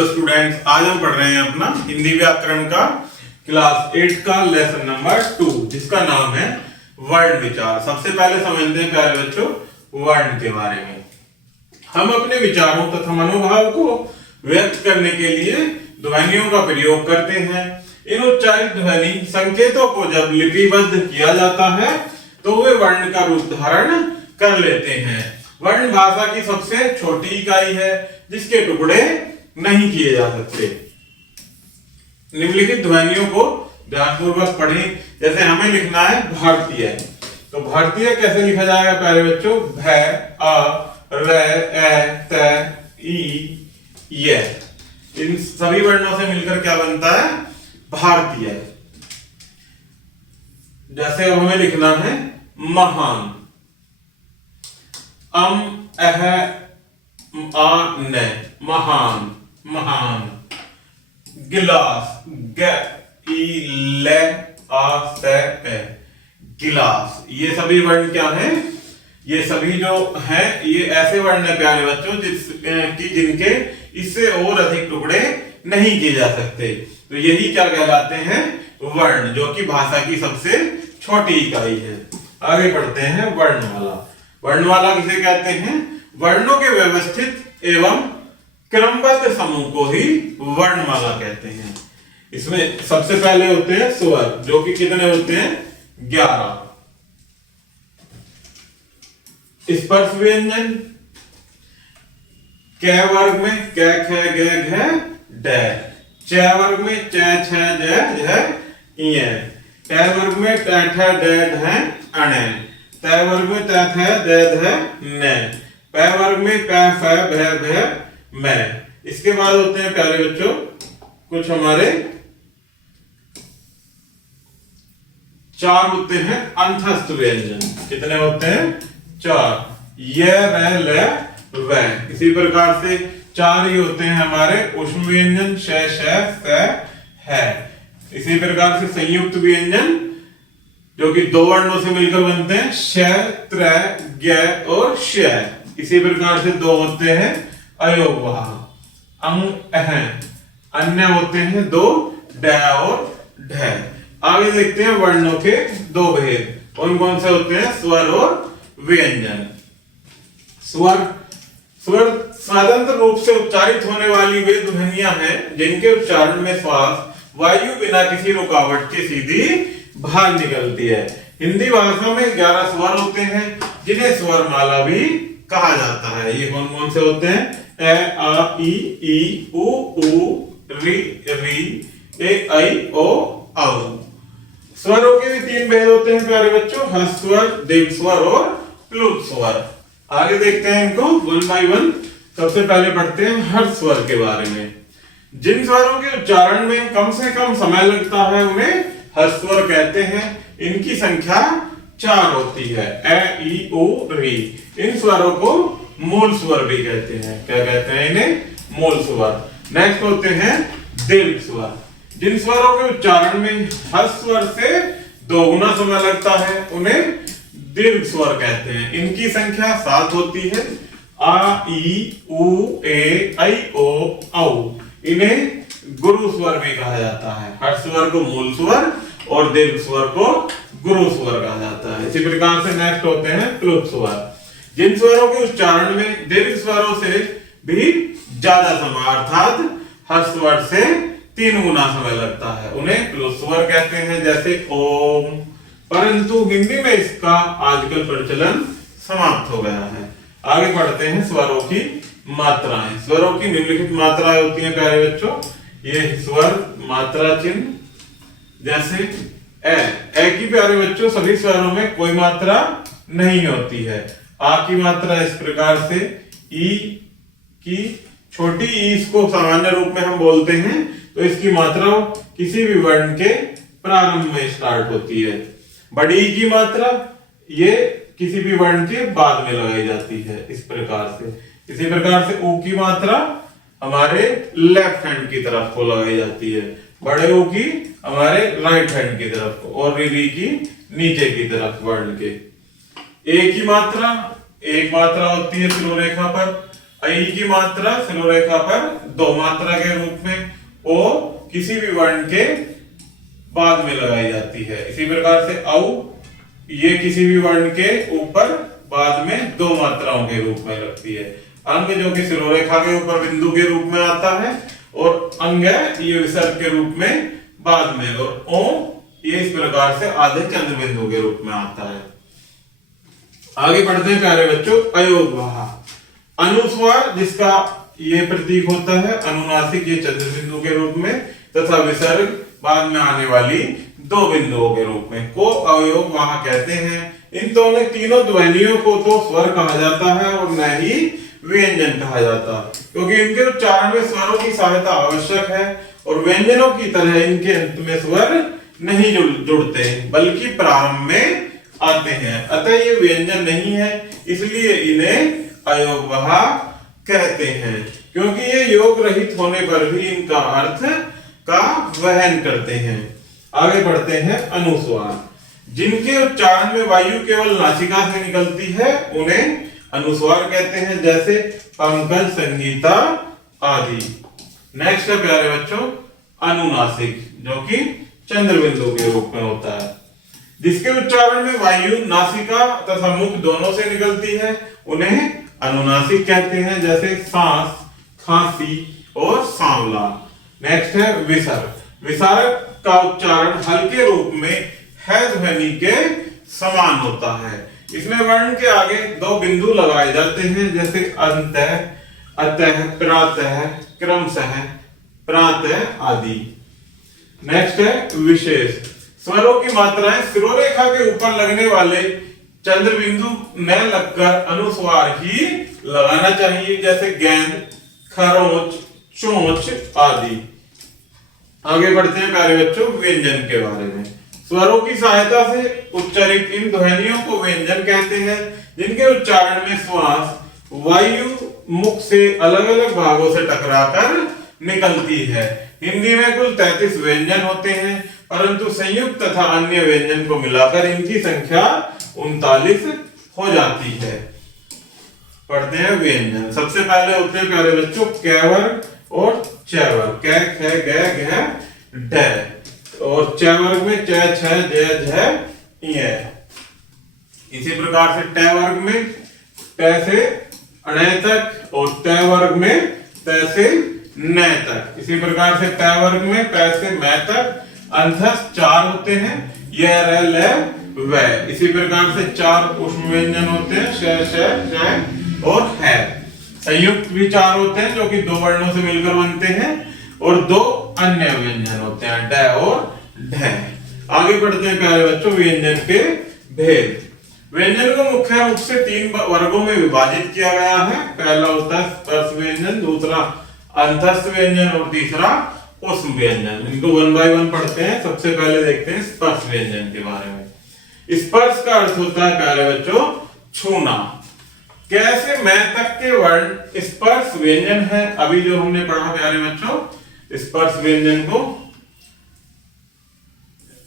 Hello students, आज हम पढ़ रहे हैं अपना हिंदी व्याकरण का क्लास 8 का लेसन नंबर 2 जिसका नाम है वर्ण विचार। सबसे पहले समझते हैं प्यारे बच्चों वर्ण के बारे में। हम अपने विचारों तथा मनोभाव को व्यक्त करने के लिए ध्वनियों का प्रयोग करते हैं। इन उच्चारित ध्वनि संकेतों को जब लिपिबद्ध किया जाता है तो वे वर्ण का रूप धारण कर लेते हैं। वर्ण भाषा की सबसे छोटी इकाई है जिसके टुकड़े नहीं किए जा सकते। निम्नलिखित ध्वनियों को ध्यानपूर्वक पढ़ें। जैसे हमें लिखना है भारतीय, तो भारतीय कैसे लिखा जाएगा प्यारे बच्चों? भ, अ, र, ए, त, ई, य। इन सभी वर्णों से मिलकर क्या बनता है? भारतीय। जैसे अब हमें लिखना है महान, अह, आ, न, महान, महान। गिलास, ग, ई, ल, आ, स, ए, गिलास। ये सभी वर्ण क्या हैं? ये सभी जो हैं ये ऐसे वर्ण है प्यारे बच्चों जिनके इससे और अधिक टुकड़े नहीं किए जा सकते। तो यही क्या कहलाते हैं? वर्ण, जो कि भाषा की सबसे छोटी इकाई है। आगे बढ़ते हैं वर्णमाला। वर्णमाला किसे कहते हैं? वर्णों के व्यवस्थित एवं क्रमबद्ध समूह को ही वर्णमाला कहते हैं। इसमें सबसे पहले होते हैं स्वर, जो कि कितने होते हैं? 11। स्पर्श व्यंजन क वर्ग में क, ख, ग, घ, ड। च वर्ग में च, छ, ज, झ, ञ। ट वर्ग में ट, ठ, ड, ढ, अण। त वर्ग में त, थ, द, ध, न। प वर्ग में प, फ, भ, भ, म। इसके बाद होते हैं प्यारे बच्चों कुछ हमारे 4 होते हैं अंतस्थ व्यंजन। कितने होते हैं? 4। य, र, ल, व। इसी प्रकार से 4 ही होते हैं हमारे ऊष्म व्यंजन श, श, स, है। इसी प्रकार से संयुक्त व्यंजन जो कि 2 वर्णों से मिलकर बनते हैं श, त्र, ज्ञ और श। इसी प्रकार से 2 होते हैं अयोगवाह, अंग, अह। अन्य होते हैं 2 ड और ढ। आगे देखते हैं वर्णों के 2 भेद। कौन कौन से होते हैं? स्वर और व्यंजन। स्वर स्वतंत्र रूप से उच्चारित होने वाली वे ध्वनियां हैं जिनके उच्चारण में श्वास वायु बिना किसी रुकावट के सीधी बाहर निकलती है। हिंदी भाषा में 11 स्वर होते हैं जिन्हें स्वर माला भी कहा जाता है। ये कौन कौन से होते हैं? ए, आ, ई, उ, री, ए, ऐ, ओ, औ। स्वरों के भी 3 भेद होते हैं प्यारे बच्चों, ह्रस्व स्वर, दीर्घ स्वर और प्लुत स्वर। आगे देखते हैं इनको 1 by 1। सबसे पहले पढ़ते हैं हर्ष स्वर के बारे में। जिन स्वरों के उच्चारण में कम से कम समय लगता है उन्हें हर्ष स्वर कहते हैं। इनकी संख्या 4 होती है, ए, ई, उ, री। इन स्वरों को मूल स्वर भी कहते हैं। क्या कहते हैं इन्हें? मूल स्वर। नेक्स्ट होते हैं दीर्घ स्वर। जिन स्वरों के उच्चारण में हर्ष स्वर से 2 गुना समय लगता है उन्हें दीर्घ स्वर कहते हैं। इनकी संख्या 7 होती है, आ, ई, उ, ए, ऐ, ओ, औ। इन्हें गुरु स्वर भी कहा जाता है। हर्ष स्वर को मूल स्वर और दीर्घ स्वर को गुरु स्वर कहा जाता है। इसी प्रकार से नेक्स्ट होते हैं प्लुत स्वर। जिन स्वरों के उच्चारण में दीर्घ स्वरों से भी ज्यादा समय अर्थात हर्ष स्वर से 3 गुना समय लगता है उन्हें प्लुत स्वर कहते हैं, जैसे ओम। परंतु हिंदी में इसका आजकल प्रचलन समाप्त हो गया है। आगे बढ़ते हैं स्वरों की मात्राएं। स्वरों की निम्नलिखित मात्राएं होती हैं प्यारे बच्चों। ये स्वर मात्रा चिन्ह, जैसे ए की प्यारे बच्चों सभी स्वरों में कोई मात्रा नहीं होती है। आ की मात्रा इस प्रकार से, ई की छोटी ई इसको सामान्य रूप में हम बोलते हैं, तो इसकी मात्रा किसी भी वर्ण के प्रारंभ में स्टार्ट होती है। बड़ी ई की मात्रा ये किसी भी वर्ण के बाद में लगाई जाती है, इस प्रकार से। इसी प्रकार से ऊ की मात्रा हमारे लेफ्ट हैंड की तरफ को लगाई जाती है, बड़े ऊ की हमारे राइट हैंड की तरफ को, और री की नीचे की तरफ वर्ण के। ए की मात्रा एक मात्रा होती है सिरोरेखा पर, ऐ की मात्रा शिरोरेखा पर दो मात्रा के रूप में, ओ किसी भी वर्ण के बाद में लगाई जाती है। इसी प्रकार से औ ये किसी भी वर्ण के ऊपर बाद में दो मात्राओं के रूप में लगती है। अंग जो कि शिरोरेखा के ऊपर बिंदु के रूप में आता है, और अंग ये विसर्ग के रूप में बाद में, और ओ ये इस प्रकार से आधे चंद्र बिंदु के रूप में आता है। आगे बढ़ते हैं प्यारे बच्चों, अयोगवाह अनुस्वार जिसका ये प्रतीक होता है, अनुनासिक ये चंद्र बिंदु के रूप में, तथा विसर्ग बाद में आने वाली दो बिंदुओं के रूप में को अयोगवाह कहते हैं। इन दोनों तीनों ध्वनियों को तो स्वर कहा जाता है और न ही व्यंजन कहा जाता, क्योंकि इनके उच्चारण में स्वरों की सहायता आवश्यक है और व्यंजनों की तरह इनके अंत में स्वर नहीं जुड़ते, बल्कि प्रारंभ में आते हैं। अतः ये व्यंजन नहीं है, इसलिए इन्हें अयोगवाह कहते हैं, क्योंकि ये योग रहित होने पर भी इनका अर्थ का वहन करते हैं। आगे बढ़ते हैं, अनुस्वार जिनके उच्चारण में वायु केवल नासिका से निकलती है उन्हें अनुस्वार कहते हैं, जैसे पंकज, संगीता आदि। नेक्स्ट है प्यारे बच्चों, अनुनासिक जो कि चंद्र बिंदु के रूप में होता है, जिसके उच्चारण में वायु नासिका तथा मुख दोनों से निकलती है उन्हें अनुनासिक कहते हैं, जैसे सांस, खांसी और सांवला। नेक्स्ट है विसर्ग। विसर्ग का उच्चारण हल्के रूप में है ध्वनि के समान होता है। इसमें वर्ण के आगे दो बिंदु लगाए जाते हैं, जैसे अंतः, अतः, प्रातः, क्रमशः, प्रातः आदि। नेक्स्ट है विशेष। स्वरों की मात्राएं शिरोरेखा के ऊपर लगने वाले चंद्र बिंदु न लगकर अनुस्वार ही लगाना चाहिए, जैसे गेंद, खरोंच, चोंच आदि। आगे बढ़ते हैं प्यारे बच्चों व्यंजन के बारे में। स्वरों की सहायता से उच्चारित इन ध्वनियों को व्यंजन कहते हैं, जिनके उच्चारण में श्वास वायु मुख से अलग अलग भागों से टकराकर निकलती है। हिंदी में कुल 33 व्यंजन होते हैं, परंतु संयुक्त तथा अन्य व्यंजन को मिलाकर इनकी संख्या 39 हो जाती है। पढ़ते हैं व्यंजन। सबसे पहले होते हैं प्यारे बच्चों कैवर्ग और चैवर्ग। कै, ख, ग, घ, ढ। और चैवर्ग में च, छ, ज, झ, य। इसी प्रकार से ट वर्ग में ट से अण तक और त वर्ग में त से न तक। इसी प्रकार से ट वर्ग में प से म तक अंतस्थ 4 होते हैं, य, र, ल, व। इसी प्रकार से 4 ऊष्म व्यंजन होते हैं, श, श, श और है। संयुक्त भी 4 होते हैं जो कि 2 वर्णों से मिलकर बनते हैं, और 2 अन्य व्यंजन होते हैं, ड और ढ। आगे बढ़ते हैं प्यारे बच्चों व्यंजन के भेद। व्यंजन को मुख्य रूप से 3 वर्गों में विभाजित किया गया है। पहला होता है स्पर्श व्यंजन, दूसरा अंतस्थ व्यंजन और तीसरा ऊष्म व्यंजन। इनको 1 बाय 1 पढ़ते हैं। सबसे पहले देखते हैं स्पर्श व्यंजन के बारे में। स्पर्श का अर्थ होता है प्यारे बच्चों छूना। कैसे मैं तक के वर्ण स्पर्श व्यंजन है। अभी जो हमने पढ़ा प्यारे बच्चों स्पर्श व्यंजन को,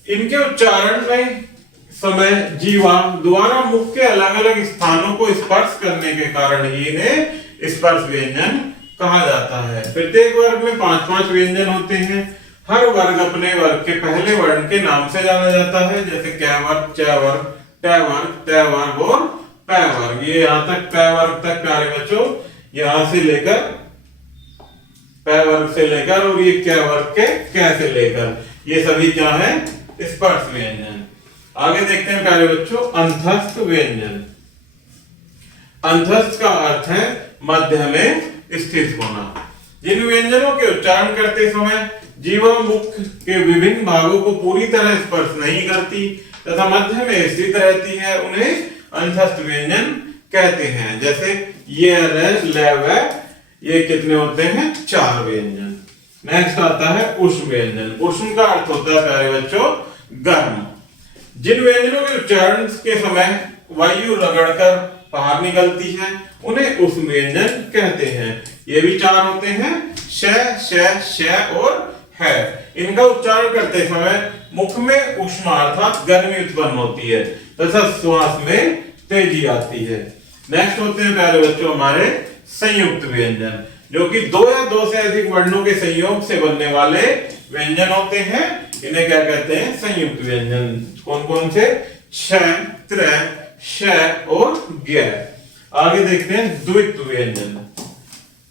इनके उच्चारण में समय जीवा द्वारा मुख के अलग अलग स्थानों को स्पर्श करने के कारण ही इन्हें स्पर्श व्यंजन कहा जाता है। प्रत्येक वर्ग में 5-5 व्यंजन होते हैं। हर वर्ग अपने वर्ग के पहले वर्ण के नाम से जाना जाता है, जैसे कै वर्ग, च वर्ग, ट वर्ग, त वर्ग और प वर्ग। ये यहाँ तक प वर्ग तक प्यारे बच्चों, यहाँ से लेकर प वर्ग से लेकर और ये कै वर्ग के कै से लेकर, ये सभी क्या है स्पर्श व्यंजन। आगे देखते हैं प्यारे बच्चों अंतस्थ व्यंजन। अंतस्थ का अर्थ है मध्य में स्थित होना। जिन व्यंजनों के उच्चारण करते समय जीवा मुख के विभिन्न भागों को पूरी तरह स्पर्श नहीं करती तथा मध्य में स्थित रहती है, उन्हें अंतस्थ व्यंजन कहते हैं। जैसे ये, र, ल, व, ये कितने होते हैं 4 व्यंजन। नेक्स्ट आता है ऊष्म व्यंजन। ऊष्म का अर्थ होता है प्यारे बच्चों गर्म। जिन व्यंजनों के उच्चारण के समय वायु रगड़कर बाहर निकलती है उन्हें ऊष्म व्यंजन कहते हैं। ये भी 4 होते हैं, श, श, श और है। इनका उच्चारण करते समय मुख में ऊष्मा अर्थात गर्मी उत्पन्न होती है तथा श्वास में तेजी आती है। नेक्स्ट होते हैं प्यारे बच्चों हमारे संयुक्त व्यंजन, जो कि दो या दो से अधिक वर्णों के संयोग से बनने वाले व्यंजन होते हैं, इन्हें क्या कहते हैं? संयुक्त व्यंजन। कौन कौन से? छ, त्र, श और ज्ञ। आगे देखते हैं द्वित्व व्यंजन।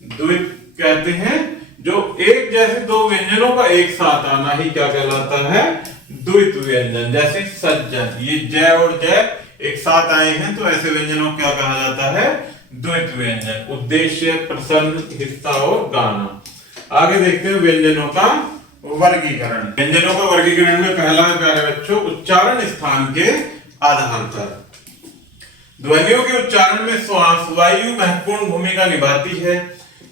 द्वित्व कहते हैं जो एक जैसे दो व्यंजनों का एक साथ आना ही क्या कहलाता है? द्वित्व व्यंजन। जैसे सज्जन, ये ज और ज एक साथ आए हैं तो ऐसे व्यंजनों को क्या कहा जाता है? द्वित्व व्यंजन। उद्देश्य, प्रसन्न, हिस्सा और गाना। आगे देखते हैं व्यंजनों का वर्गीकरण। व्यंजनों का वर्गीकरण में पहला है प्यारे बच्चों उच्चारण स्थान के आधार पर। ध्वनियों के उच्चारण में श्वास वायु महत्वपूर्ण भूमिका निभाती है।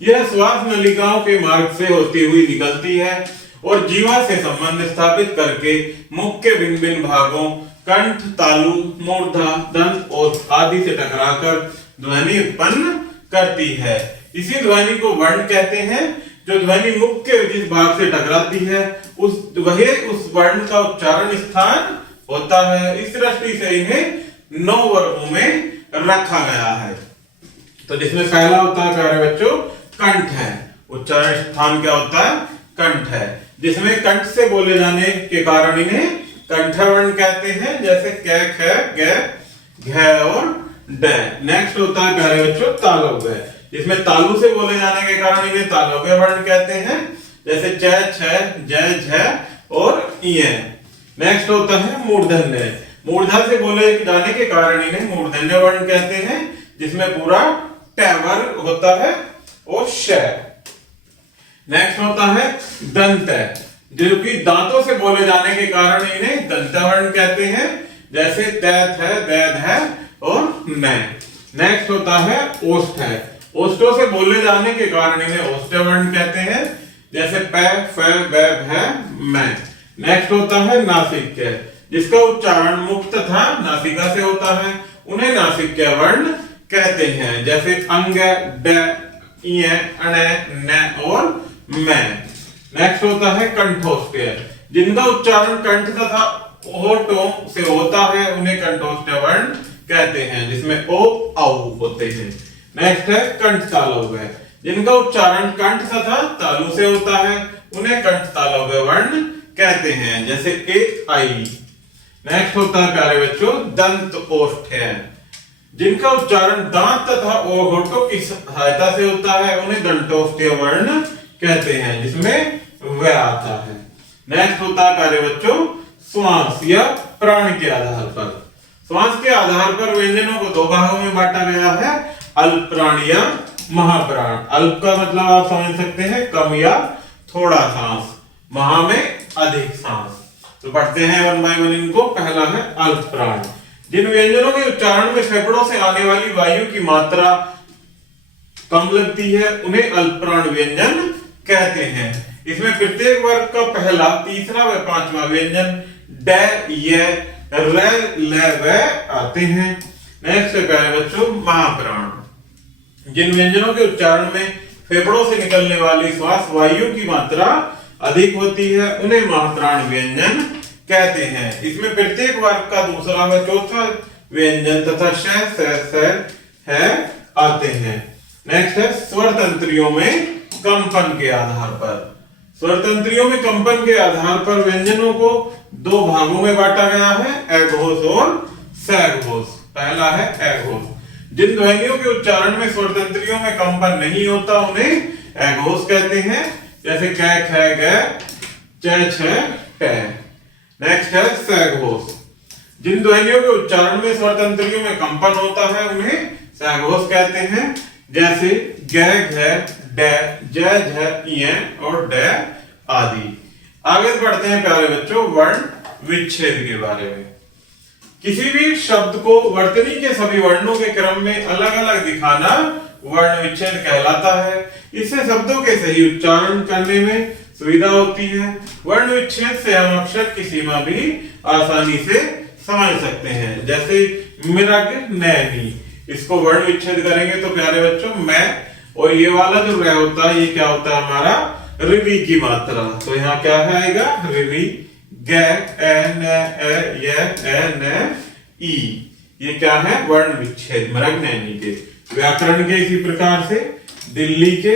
यह श्वास नलिकाओं के मार्ग से होती हुई निकलती है और जीवा से संबंध स्थापित करके मुख के भिन्न भिन्न भागों कंठ, तालु, मूर्धा, दंत और आदि से टकराकर ध्वनि उत्पन्न करती है। इसी ध्वनि को वर्ण कहते हैं। जो ध्वनि मुख के जिस भाग से टकराती है उस वर्ण का उच्चारण स्थान होता है। इस दृष्टि से इन्हें 9 वर्गों में रखा गया है। तो जिसमें पहला होता है प्यारे बच्चों कंठ है। उच्चारण स्थान क्या होता है? कंठ है, जिसमें कंठ से बोले जाने के कारण इन्हें कंठवर्ण कहते हैं। जैसे क, ख, ग, घ और ड। नेक्स्ट होता है प्यारे बच्चों तालव्य, जिसमें तालु से बोले जाने के कारण इन्हें तालव्य वर्ण कहते हैं। जैसे च, छ, ज, झ और य। नेक्स्ट होता है मूर्धन्य। मूर्धा से बोले जाने के कारण इन्हें मूर्धन्य वर्ण कहते हैं, जिसमें पूरा ट वर्ग होता है और श। नेक्स्ट होता है दंत, जो कि दांतों से बोले जाने के कारण इन्हें दंतवर्ण कहते हैं। जैसे त, थ, द, ध और न। नेक्स्ट होता है ओष्ठ। ओष्ठों से बोले जाने के कारण इन्हें ओष्ठवर्ण कहते हैं। जैसे प, फ, ब, भ, म। नेक्स्ट होता है नासिक्य, जिसका उच्चारण मुख तथा नासिका से होता है, उन्हें नासिक्य वर्ण कहते हैं। जैसे अंग, ड, इ, अण, न और म। नेक्स्ट होता है कंठोष्ठ्य, जिनका उच्चारण कंठ तथा होठों से होता है, उन्हें कंठोष्ठ्य वर्ण कहते हैं, जिसमें ओ, औ होते हैं। नेक्स्ट है कंठ तालव्य, जिनका उच्चारण कंठ तथा तालु से होता है, उन्हें कंठ तालव्य वर्ण कहते हैं। जैसे ए, आई। नेक्स्ट होता है प्यारे बच्चों दंत ओष्ठ्य, जिनका उच्चारण दांत तथा होठों की सहायता से होता है, उन्हें दंतोष्ठ्य वर्ण कहते हैं, जिसमें व आता है। नेक्स्ट होता है प्यारे बच्चों श्वास या प्राण के आधार पर। श्वास के आधार पर व्यंजनों को 2 भागों में बांटा गया है, अल्प प्राण या महाप्राण। अल्प का मतलब आप समझ सकते हैं कम या थोड़ा सांस, महा में अधिक सांस। तो पढ़ते हैं 1 बाय 1 इनको। पहला है अल्प प्राण, जिन व्यंजनों के उच्चारण में फेफड़ों से आने वाली वायु की मात्रा कम लगती है, उन्हें अल्प प्राण व्यंजन कहते हैं। इसमें प्रत्येक वर्ग का पहला, तीसरा व पांचवा व्यंजन ड, य, र, ल, व आते हैं। नेक्स्ट है प्यारे बच्चों महाप्राण, जिन व्यंजनों के उच्चारण में फेफड़ों से निकलने वाली श्वास वायु की मात्रा अधिक होती है, उन्हें महाप्राण व्यंजन कहते हैं। इसमें प्रत्येक वर्ग का दूसरा व चौथा व्यंजन तथा श, है आते हैं। नेक्स्ट है स्वर तंत्रियों में कंपन के आधार पर। स्वर तंत्रियों में कंपन के आधार पर व्यंजनों को 2 भागों में बांटा गया है, अघोष और सघोष। पहला है अघोष, जिन ध्वनियों के उच्चारण में स्वर तंत्रियों में कंपन नहीं होता, उन्हें अघोष कहते हैं। जैसे क, ख, ग, च, छ, ट। नेक्स्ट है सघोष, जिन ध्वनियों के उच्चारण में स्वर तंत्रियों में कंपन होता है, उन्हें सघोष कहते हैं। जैसे ग, घ, ड, ज, झ, य और ड आदि। आगे बढ़ते हैं प्यारे बच्चों वर्ण विच्छेद के बारे में। किसी भी शब्द को वर्तनी के सभी वर्णों के क्रम में अलग अलग दिखाना वर्ण विच्छेद कहलाता है। इससे शब्दों के सही उच्चारण करने में सुविधा होती है। वर्ण विच्छेद से हम अक्षर की सीमा भी आसानी से समझ सकते हैं। जैसे मृग, नैनी, इसको वर्ण विच्छेद करेंगे तो प्यारे बच्चों मैं, और ये वाला जो र होता है, ये क्या होता है हमारा रिवी की मात्रा। तो यहाँ क्या है आएगा रिवी, ग, ए, न, ए, य, ए, न, ई। ये क्या है वर्ण विच्छेद मृग, नैनी के। व्याकरण के इसी प्रकार से, दिल्ली के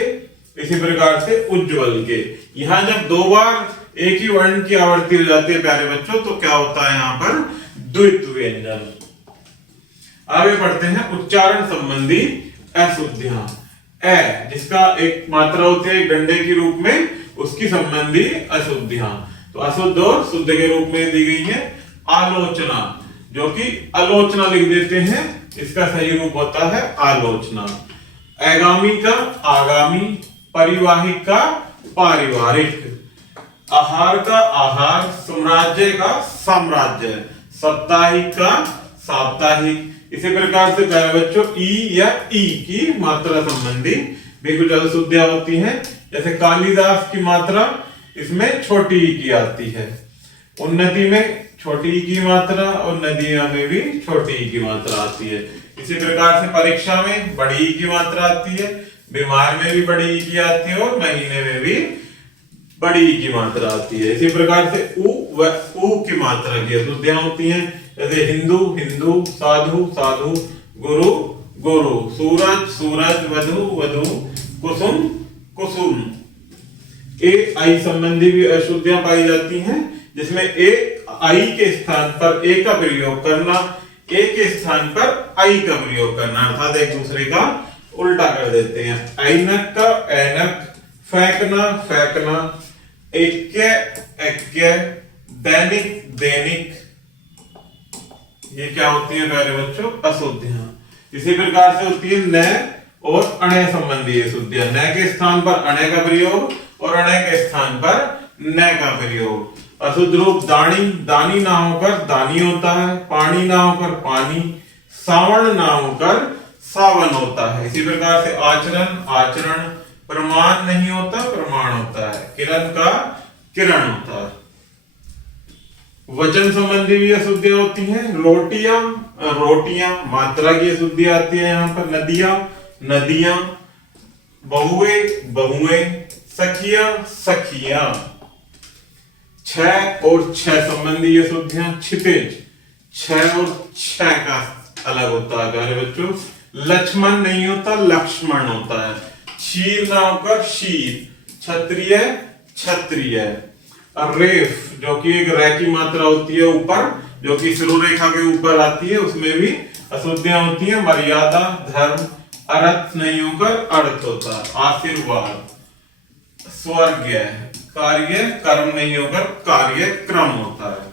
इसी प्रकार से, उज्ज्वल के। यहां जब दो बार एक ही वर्ण की आवृत्ति हो जाती है प्यारे बच्चों, तो क्या होता है यहाँ पर द्वित्व व्यंजन। आगे पढ़ते हैं उच्चारण संबंधी अशुद्धियां। ए जिसका एक मात्रा होती है एक डंडे के रूप में, उसकी संबंधी अशुद्धियां। तो अशुद्ध और शुद्ध के रूप में दी गई है आलोचना, जो कि आलोचना लिख देते हैं, इसका सही रूप होता है आलोचना। आगामी का आगामी, पारिवारिक का पारिवारिक, आहार का आहार, साम्राज्य का साम्राज्य, साप्ताहिक का साप्ताहिक। इसी प्रकार से प्यारे बच्चों ई या ई की मात्रा संबंधी भी कुछ अशुद्धियां होती हैं। जैसे कालिदास की मात्रा इसमें छोटी ई की आती है, उन्नति में छोटी ई की मात्रा और नदियां में भी छोटी ई की मात्रा आती है। इसी प्रकार से परीक्षा में बड़ी ई की मात्रा आती है, बीमार में भी बड़ी ई की आती है और महीने में भी बड़ी ई की मात्रा आती है। इसी प्रकार से उ व उ की मात्रा की अशुद्धियां होती हैं। जैसे हिंदू हिंदू, साधु साधु, गुरु गुरु, सूरज सूरज, वधु वधु, कुसुम कुसुम। ए आई संबंधी भी अशुद्धियां पाई जाती हैं, जिसमें ए आई के स्थान पर ए का प्रयोग करना, ए के स्थान पर आई का प्रयोग करना, अर्थात एक दूसरे का उल्टा कर देते हैं। ऐनक का ऐनक, फेंकना फेंकना, ऐक्य ऐक्य, दैनिक दैनिक। ये क्या होती है प्यारे बच्चों अशुद्धियां। इसी प्रकार से होती है न और अणय संबंधी अशुद्धियां। न के स्थान पर अणय का प्रयोग और अणय के स्थान पर न का प्रयोग। अशुद्ध रूप दानी, दानी ना होकर दानी होता है, पानी ना होकर पानी, सावण ना होकर सावन होता है। इसी प्रकार से आचरण आचरण, प्रमाण नहीं होता प्रमाण होता है, किरण का किरण होता है। वचन संबंधी भी अशुद्धियां होती हैं। रोटियां रोटियां, मात्रा की अशुद्धि आती है यहाँ पर। नदियां नदियां, बहुए बहुए, सखियां सखियां। छह और छह संबंधी अशुद्धियां। क्षितिज, छह और छह का अलग होता है प्यारे बच्चों। लक्ष्मण नहीं होता लक्ष्मण होता है। क्षीर ना होकर शीर, क्षत्रिय क्षत्रिय। रेफ जो कि एक रे की मात्रा होती है ऊपर, जो कि शिरोरेखा के ऊपर आती है, उसमें भी अशुद्धियां होती हैं। मर्यादा धर्म, अर्थ नहीं होकर अर्थ होता है। आशीर्वाद, स्वर्ग, कार्य कर्म नहीं होकर कार्य क्रम होता है।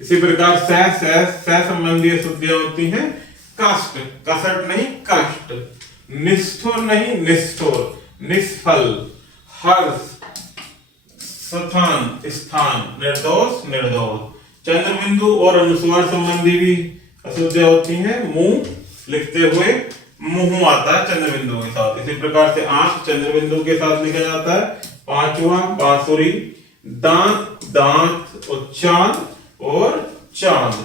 इसी प्रकार सह संबंधी अशुद्धियां होती हैं। कष्ट, कसट नहीं कष्ट, निष्ठुर नहीं निष्ठुर, निष्फल, हर्ष, स्थान स्थान, निर्दोष निर्दोष। चंद्र बिंदु और अनुस्वार संबंधी भी अशुद्धियां होती हैं। मुंह लिखते हुए मुंह आता है चंद्र बिंदु के साथ। इसी प्रकार से आंख चंद्र बिंदु के साथ लिखा जाता है। पांचवा बांसुरी, दांत दांत और चांद और चांद।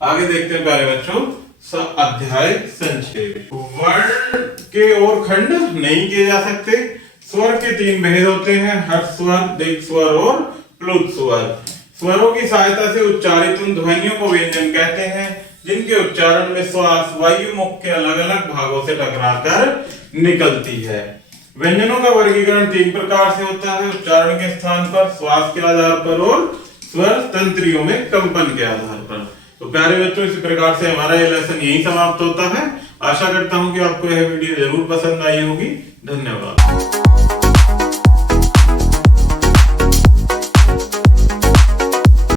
आगे देखते हैं प्यारे बच्चों अध्याय संक्षेप। वर्ण के और खंड नहीं किए जा सकते। स्वर के तीन भेद होते हैं, हर्ष स्वर, दीर्घ स्वर और प्लुत स्वर। स्वरों की सहायता से उच्चारित उन ध्वनियों को व्यंजन कहते हैं जिनके उच्चारण में श्वास वायु मुख के अलग अलग भागों से टकराकर निकलती है। व्यंजनों का वर्गीकरण तीन प्रकार से होता है। उच्चारण के स्थान पर, श्वास के आधार पर और स्वर तंत्रियों में कंपन के आधार पर। तो प्यारे बच्चों इस प्रकार से हमारा ये लेसन यही समाप्त होता है। आशा करता हूं कि आपको यह वीडियो जरूर पसंद आई होगी। धन्यवाद।